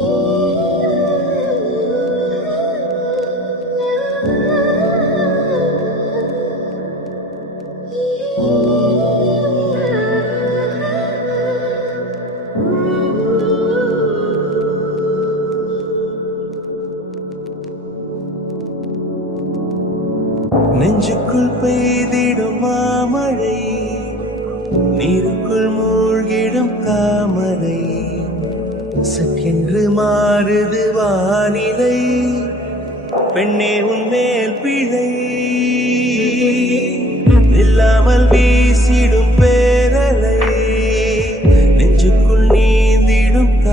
நெஞ்சுக்குள் பெய்திடும் மாமழை, நீருக்குள் மூழ்கிடும் தாமரை, சற்றென்று மாறுது வானிலை, பெண்ணே உன்மேல் பிழை இல்லாமல்